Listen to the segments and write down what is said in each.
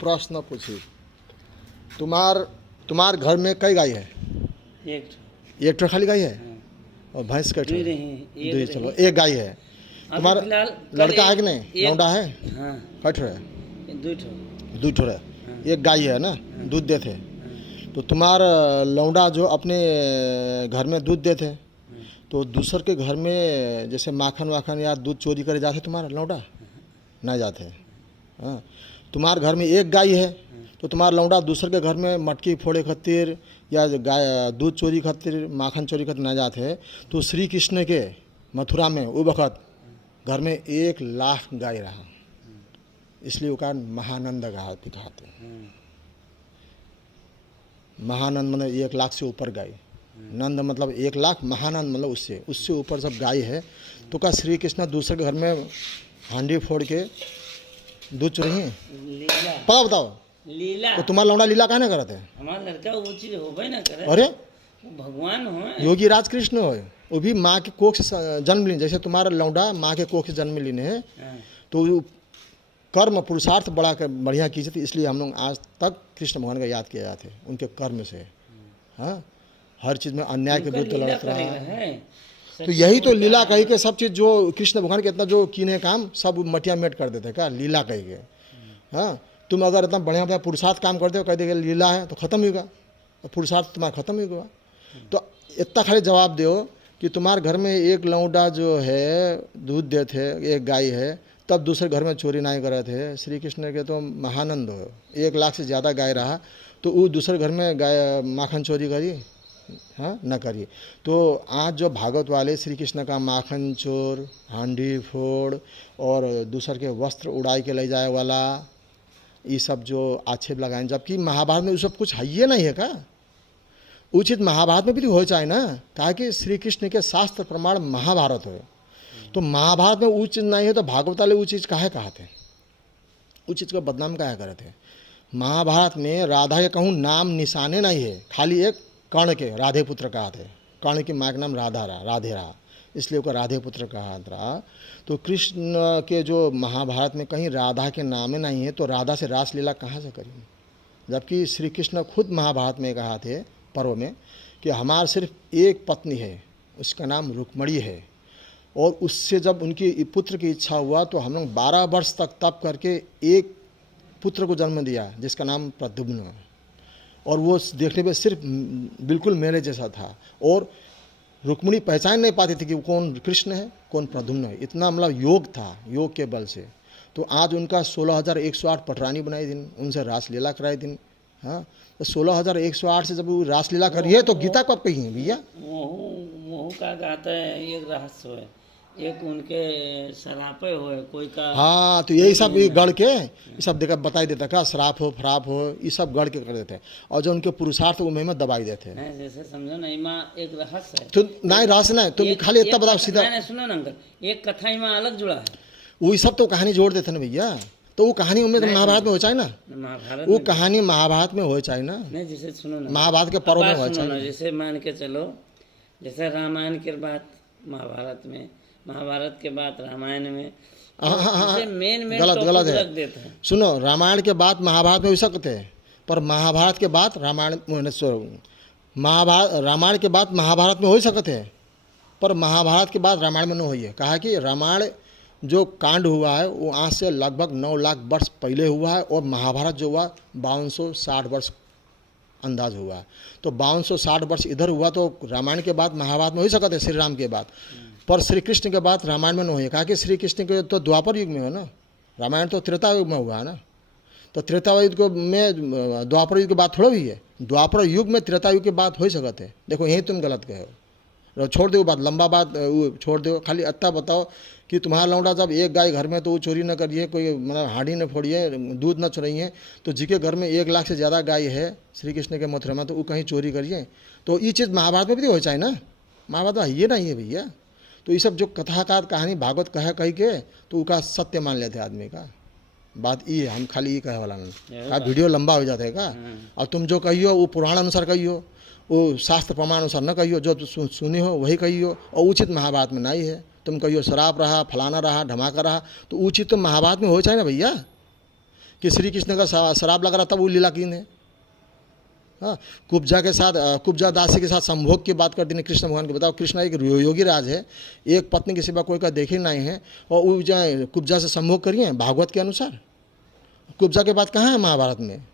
प्रश्न पूछी। तुम्हार घर में कई गाय है? एक ठो खाली गाय है। और भैंस का दो, चलो एक गाय है। तुम्हारा लड़का है कि नहीं? लौंडा है? कई ठो है? दो ठो है। एक गाय है ना, दूध देते। तो तुम्हारा लौंडा जो अपने घर में दूध देते, तो दूसर के घर में जैसे माखन वाखन या दूध चोरी करे जाते तुम्हारा लौंडा? नहीं जाते। हाँ, तुम्हारे घर में एक गाय है, तो तुम्हारा लौंडा दूसर के घर में मटकी फोड़े खातिर या गाय दूध चोरी खातिर माखन चोरी खातिर न जाते हैं। तो श्री कृष्ण के मथुरा में वो वक़्त घर में 1,00,000 गाय रहा, इसलिए वो महानंद कहते हैं। महानंद मतलब 1,00,000 से ऊपर गाय, नंद मतलब 1,00,000, महानंद मतलब उससे ऊपर सब गाय है। तो क्या श्री कृष्ण दूसरे के घर में हांडी फोड़ के दूध चोरी हैं? पता बताओ लीला। तो तुम्हारा लौंडा लीला काहे ना करते हैं? हमारा लड़का वो चीज होबे ना करे। अरे भगवान हो, योगी राज कृष्ण हो, वो भी माँ के कोख से जन्म लीने। जैसे तुम्हारा लौंडा माँ के कोख से जन्म लीने है, तो कर्म पुरुषार्थ बड़ा बढ़िया कीजिए, तो इसलिए हम लोग आज तक कृष्ण भगवान का याद किया जाते हैं उनके कर्म से। हाँ, हर चीज़ में अन्याय के विरुद्ध लड़त रहा है। तो यही तो लीला कही के सब चीज़ जो कृष्ण भगवान के इतना जो कीने काम सब मटिया मेट कर देते क्या? लीला कही के। हाँ, तुम अगर इतना बढ़िया बढ़िया पुरुषार्थ काम करते हो, कह देगा लीला है, तो खत्म ही होगा, और पुरुषार्थ तुम्हारा खत्म ही होगा। तो इतना खाली जवाब दो कि तुम्हारे घर में एक लौंडा जो है दूध देते, एक गाय है, तब दूसरे घर में चोरी नहीं करे थे। श्री कृष्ण के तो महानंद हो, 1,00,000 से ज़्यादा गाय रहा, तो वो दूसरे घर में गाय माखन चोरी करी? हाँ, न करिए। तो आज जो भागवत वाले श्री कृष्ण का माखन चोर, हांडी फोड़ और दूसर के वस्त्र उड़ाई के ले जाए वाला, ये सब जो आक्षेप लगाए, जबकि महाभारत में वो सब कुछ है ही नहीं है का? उचित महाभारत में भी तो हो चाहे ना, कहा कि श्री कृष्ण के शास्त्र प्रमाण महाभारत हो। तो महाभारत में वो चीज़ नहीं है, तो भागवत वाले वो चीज़ काहे कहते हैं? उस चीज़ को बदनाम काहे करते हैं? महाभारत में राधा के कहूँ नाम निशाने नहीं है, खाली एक कर्ण के राधे पुत्र कहा थे। कर्ण की माँ का नाम राधा रहा, इसलिए उसको राधे पुत्र कहा रहा। तो कृष्ण के जो महाभारत में कहीं राधा के नाम नहीं है, तो राधा से रासलीला कहाँ से करेंगे? जबकि श्री कृष्ण खुद महाभारत में कहा थे पर्व में कि हमार सिर्फ एक पत्नी है, उसका नाम रुक्मणी है, और उससे जब उनकी पुत्र की इच्छा हुआ तो हम लोग 12 वर्ष तक तप करके एक पुत्र को जन्म दिया जिसका नाम प्रद्युम्न, और वो देखने में सिर्फ बिल्कुल मेरे जैसा था, और रुक्मिणी पहचान नहीं पाती थी कि कौन कृष्ण है कौन प्रद्युम्न है। इतना मतलब योग था, योग के बल से। तो आज उनका 16,108 पटरानी बनाई दिन, उनसे रासलीला कराई दिन। हाँ, तो 16,108 से जब वो रासलीला करिए तो गीता कब कही है भैया? मोह का गाता है, एक रहस्य है, एक उनके शरापे हो कोई का। हाँ, तो यही सब ये गढ़ के ये सब देखा बताई देता का श्राप हो फराप हो, ये सब गढ़ के कर देते हैं, और जो उनके पुरुषार्थ वो में दबाई देते हैं। जैसे समझो ना, इमा एक रहस्य है। तो नहीं रहस्य नहीं, तुम खाली इतना बताओ सीधा। सुनो ना अंकल, एक कथा इमा अलग जुड़ा है, वही सब तो कहानी जोड़ देते ना भैया। तो वो कहानी उनमें तो महाभारत में हो चाहे ना, वो कहानी महाभारत में हो चाहे ना। नहीं, जैसे सुनो ना, महाभारत के पर्व में हो चाहे। जैसे मान के चलो, जैसे रामायण के बाद महाभारत में, महाभारत के बाद रामायण में, मेन गलत है। सुनो, रामायण के बाद महाभारत में हो सकते हैं, पर महाभारत के बाद रामायण रामायण के बाद महाभारत में हो सकते हैं, पर महाभारत के बाद रामायण में न हुई है। कहा कि रामायण जो कांड हुआ है वो आज से लगभग 9 लाख वर्ष पहले हुआ है, और महाभारत जो हुआ 5260 वर्ष अंदाज हुआ है। तो 5260 वर्ष इधर हुआ, तो रामायण के बाद महाभारत में हो सकते हैं श्री राम के बाद, पर श्री कृष्ण के बाद रामायण में नहीं हुई। कहा कि श्री कृष्ण के तो द्वापर युग में हो ना, रामायण तो त्रेता युग में हुआ है ना। तो त्रेता युग को में द्वापर युग की बात थोड़ा हुई है, द्वापर युग में त्रेता युग की बात हो सकते हैं। देखो यही तुम गलत कहे हो, छोड़ दो बात, लंबा बात छोड़ दो, खाली इतना बताओ कि तुम्हारा लौंडा जब एक गाय घर में, तो वो चोरी न करिए, कोई मतलब हांडी न फोड़िए, दूध न चुराइए। तो जिसके घर में 1,00,000 से ज़्यादा गाय है श्री कृष्ण के मथुरा में, तो वो कहीं चोरी करिए। तो ये चीज़ महाभारत में भी हो चाहे ना, महाभारत में ये नहीं है भैया। तो ये सब जो कथाकार कहानी भागवत कही के, तो उसका सत्य मान लेते आदमी का। बात ये हम खाली ये कहे वाला नहीं, वीडियो लंबा हो जाता है का। और तुम जो कहियो वो पुराण अनुसार कहियो, वो शास्त्र प्रमाण अनुसार न कहियो, जो सुनी हो वही कहियो, और उचित महाभारत में नहीं है। तुम कहियो शराब रहा, फलाना रहा, धमाका रहा, तो उचित तो महाभारत में हो चाहे ना भैया। कि श्री कृष्ण का शराब लग रहा तब वो लीला की ने। हाँ, कुब्जा के साथ कुब्जा दासी के साथ संभोग की बात कर दी कृष्ण भगवान की। बताओ, कृष्ण एक योगी राज है, एक पत्नी के सिवा कोई का देखे नहीं है, और वो जो कुब्जा से संभोग करिए भागवत के अनुसार। कुब्जा के बाद कहाँ है महाभारत में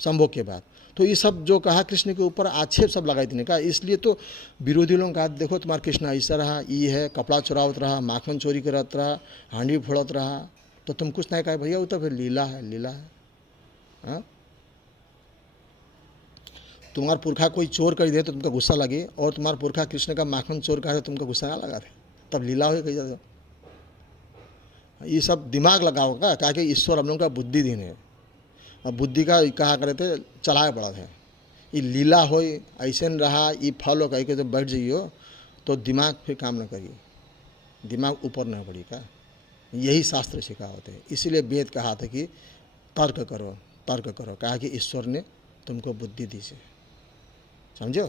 संभोग के बाद? तो ये सब जो कहा कृष्ण के ऊपर आक्षेप सब लगाई थी कहा। इसलिए तो विरोधी लोग कहा देखो तुम्हारा कृष्ण ऐसा रहा, ये है कपड़ा चुरावत रहा, माखन चोरी करत रहा, हांडी फोड़त रहा, तो तुम कुछ नहीं कहे भैया, वो तो फिर लीला है, लीला है। हाँ, तुम्हारा पुरखा कोई चोर कर दे तो तुमको गुस्सा लगे, और तुम्हारा पुरखा कृष्ण का माखन चोर कर दे तो तुमको गुस्सा ना लगा थे, तब लीला हो कही जाता। ये सब दिमाग लगाओ का कि ईश्वर हम लोगों का बुद्धि दिन है, और बुद्धि का कहा करे थे चलाए पड़ा थे। ये लीला हो ऐसे न रहा, ये फल हो कहीं के जब बैठ जाइयो तो दिमाग फिर काम न करिए, दिमाग ऊपर न बढ़ी का। यही शास्त्र सिखा होते हैं। इसीलिए वेद कहा था कि तर्क करो, तर्क करो, कहा कि ईश्वर ने तुमको बुद्धि दी से, समझो।